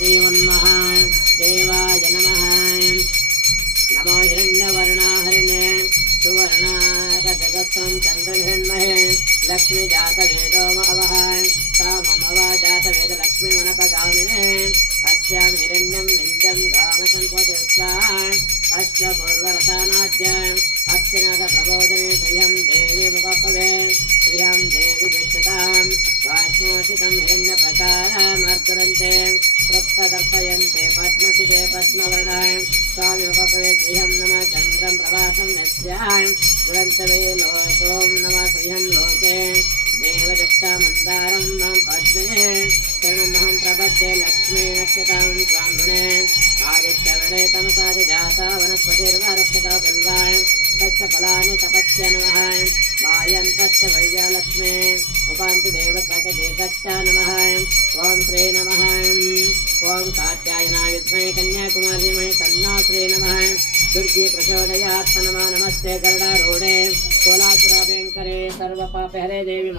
श्रीमन्महादेवाय नमः। नमो हिरण्यवर्णाहरिणे सुवर्णाकजगत्सं चन्द्रहिरण्महे लक्ष्मीजातवेदोमवः काममवाजातवेदलक्ष्मीमनपगामिने अस्यां हिरण्यं विन्दं गामसम्पतिर्स्वान् अश्वपूर्वरसानाद्याम् अस्यनाथप्रबोधने श्रियं देवीमुपपवे श्रियं देवी दुष्टतां वाष्मोषितं हिरण्यप्रकारमर्कुरन्ते तृप्तदर्पयन्ते पद्मसुते पद्मवर्णां स्वामिमुपपवे श्रियं नमः चन्द्रं प्रभासं यस्यां गुणन्तवे लोकों नमः श्रियं लोके देवदत्तामन्दारं मम पद्मिने शरणमहं प्रपद्ये लक्ष्मी नक्षतां स्वामिने आदित्यवने तमसादिजाता वनस्पतिर्वरक्षता बिल्वाय तस्य फलानि तपस्य नमः मायन्तस्य भव्यलक्ष्मे उपान्ति देवस्वककेशश्च नमः ॐ श्री नमः ॐ कात्यायनाय विद्महे कन्याकुमारी धीमहि तन्नो श्री नमः दुर्गे प्रचोदयात् नमः नमस्ते गरुडारूढे कोलासुरभयङ्करे सर्वपापहरे देवी